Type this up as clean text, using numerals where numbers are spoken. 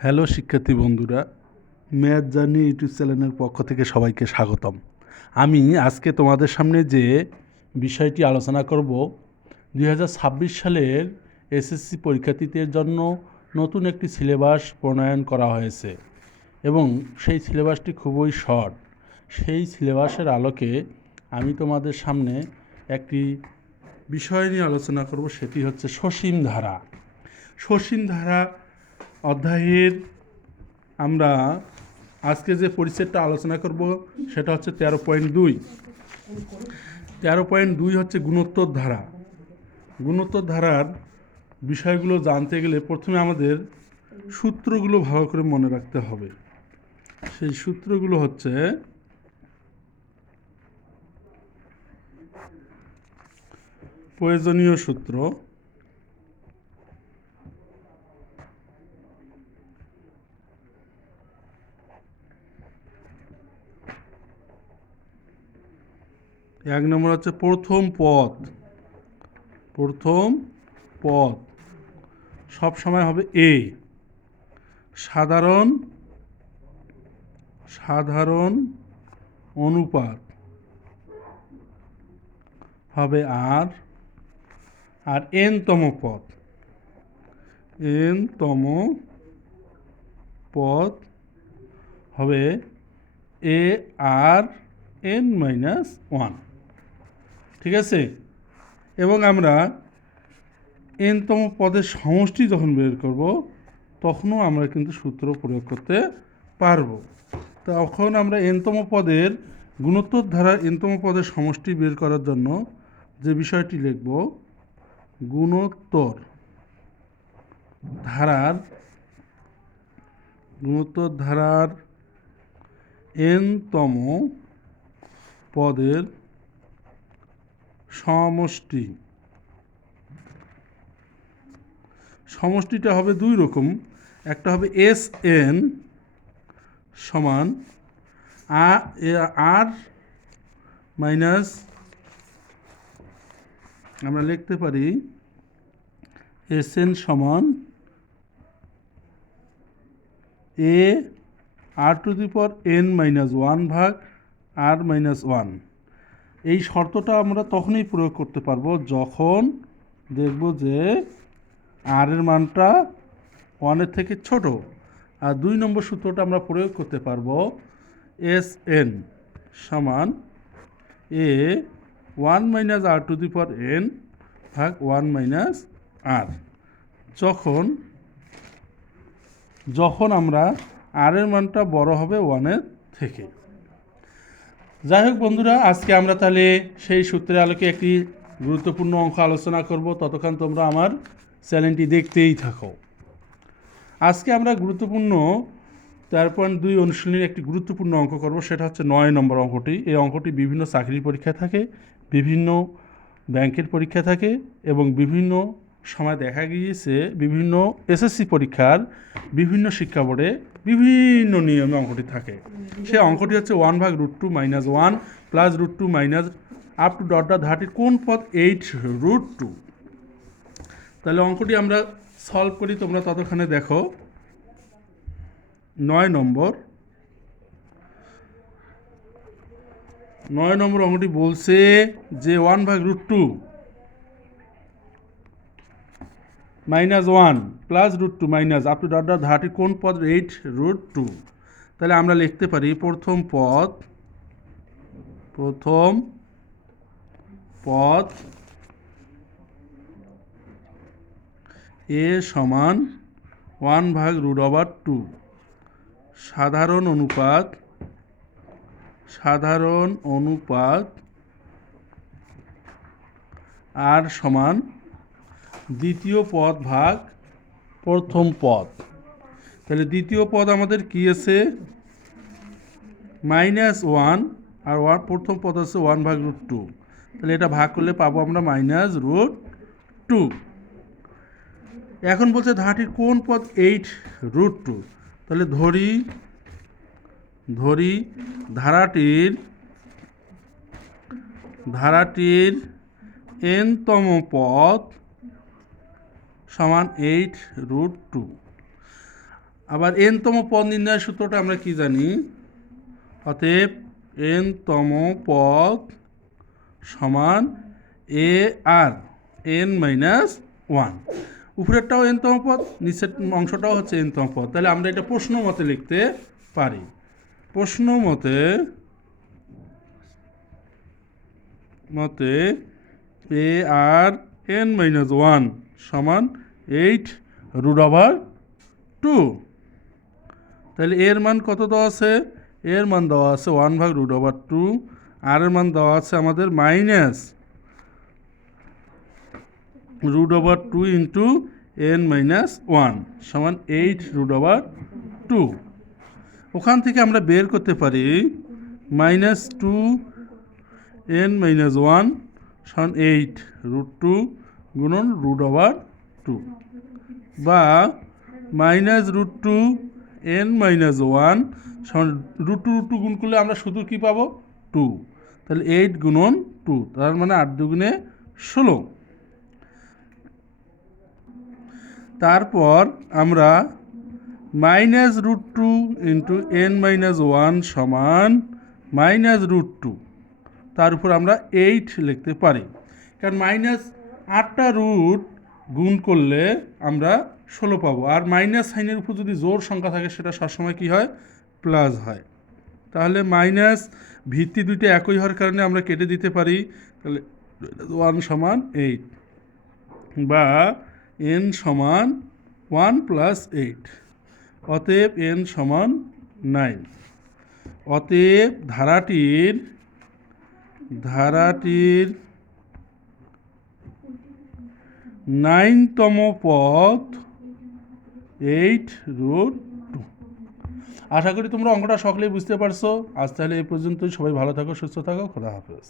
Hello শিক্ষার্থী বন্ধুরা, math journey YouTube চ্যানেলের পক্ষ থেকে সবাইকে স্বাগতম। আমি আজকে তোমাদের সামনে যে বিষয়টি আলোচনা করব 2026 সালের এসএসসি পরীক্ষার্থীদের জন্য নতুন একটি সিলেবাস প্রণয়ন করা হয়েছে এবং সেই সিলেবাসটি খুবই শর্ট। সেই সিলেবাসের আলোকে আমি তোমাদের সামনে একটি বিষয় নিয়ে আলোচনা করব, সেটি হচ্ছে সসীম ধারা। সসীম ধারা অধ্যায়ের আমরা আজকে যে পরিচ্ছেদটা আলোচনা করব সেটা হচ্ছে 13.2। 13.2 হচ্ছে গুণোত্তর ধারা। গুণোত্তর ধারার বিষয়গুলো জানতে গেলে প্রথমে আমাদের সূত্রগুলো ভালো করে মনে রাখতে হবে। সেই সূত্রগুলো হচ্ছে প্রয়োজনীয় সূত্র, এক নম্বর হচ্ছে প্রথম পদ সব সময় হবে এ, সাধারণ অনুপাত হবে আর এনতম পদ হবে এ আর n-1। ঠিক আছে? এবং আমরা এনতম পদের সমষ্টি যখন বের করব তখনও আমরা কিন্তু সূত্র প্রয়োগ করতে পারবো। তখন আমরা এনতম পদের গুণোত্তর ধারার এনতম পদের সমষ্টি বের করার জন্য যে বিষয়টি লিখব, গুণোত্তর ধারার এনতম পদের সমষ্টিটা হবে দুই রকম। একটা হবে এস এন সমান আর মাইনাস, আমরা লিখতে পারি এস এন সমান এ r⁻n-1 ভাগ r-1। এই শর্তটা আমরা তখনই প্রয়োগ করতে পারবো যখন দেখব যে আর এর মানটা 1-এর থেকে ছোট। আর 2 নম্বর সূত্রটা আমরা প্রয়োগ করতে পারবো এস এন সমান এ 1 - r⁻n ভাগ 1 - r, যখন আমরা আর এর মানটা বড় হবে 1-এর থেকে। যাই হোক বন্ধুরা, আজকে আমরা তাহলে সেই সূত্রের আলোকে একটি গুরুত্বপূর্ণ অঙ্ক আলোচনা করব। ততক্ষণ তোমরা আমার চ্যানেলটি দেখতেই থাকো। আজকে আমরা গুরুত্বপূর্ণ 13.2 অনুশীলনীর একটি গুরুত্বপূর্ণ অঙ্ক করব, সেটা হচ্ছে 9 নম্বর অঙ্কটি। এই অঙ্কটি বিভিন্ন চাকরির পরীক্ষায় থাকে, বিভিন্ন ব্যাংকের পরীক্ষা থাকে এবং বিভিন্ন সময় দেখা গিয়েছে বিভিন্ন এসএসসি পরীক্ষার বিভিন্ন শিক্ষা বোর্ডে বিভিন্ন নিয়মে অঙ্কটি থাকে। সেই অঙ্কটি হচ্ছে 1/√2 - 1 + √2 আপ টু ধারাটির কোন পদ 8√2। তাহলে অঙ্কটি আমরা সলভ করি, তোমরা ততক্ষণে দেখো। 9 নম্বর অঙ্কটি বলছে যে 1/√2 - 1 + √2 আপ টু ধারাটির কোন পদ 8√2। তাহলে আমরা লিখতে পারি প্রথম পদ এ সমান 1/√2, সাধারণ অনুপাত আর সমান দ্বিতীয় পদ ভাগ প্রথম পদ। তাহলে দ্বিতীয় পদ আমাদের কি আছে? -1 আর প্রথম পদ আছে 1/√2। তাহলে এটা ভাগ করলে পাবো আমরা -√2। এখন বলছে ধারাটির কোন পদ 8√2। তাহলে ধরি ধারাটির এনতম পদ সমান 8√2। আবার n-তম পদ নির্ণয়ের সূত্রটা আমরা কি জানি? অতএব n-তম পদ সমান এ আর n-1। উপরেরটাও n-তম পদ, নিচের অংশটাও হচ্ছে n-তম পদ। তাহলে আমরা এটা প্রশ্ন মতে লিখতে পারি। প্রশ্ন মতে এ আর n-1 সমান 8√2। তাহলে এর মান কত দেওয়া আছে? এর মান দেওয়া আছে 1/√2। আর এর মান দেওয়া আছে আমাদের -√2 ইন্টু n-1 সমান 8√2। ওখান থেকে আমরা বের করতে পারি -2 n-1 সমান 8√2 গুণন √2, বা -√2 n-1 সমান √2 গুণ করলে আমরা শুধু কি পাবো? 2। তাহলে 8 গুণন 2, তার মানে 8 দুগুণে 16। তারপর আমরা -√2 ইন্টু n-1 সমান -√2, তার উপর আমরা 8 লিখতে পারি। কারণ -8টা রুট গুণ করলে আমরা 16 পাবো। আর মাইনাস সাইনের উপর যদি জোড় সংখ্যা থাকে সেটা সবসময় কী হয়? প্লাস হয়। তাহলে মাইনাস ভিত্তি দুইটা একই হওয়ার কারণে আমরা কেটে দিতে পারি। তাহলে 1 সমান 8, বা n সমান 1 + 8। অতএব n সমান 9। অতএব ধারাটির 9তম পদ 8√2। আশা করি তোমরা অঙ্কটা সকলেই বুঝতে পারছো। আজ তাহলে এই পর্যন্তই। সবাই ভালো থাকো, সুস্থ থাকো, খোদা হাফেজ।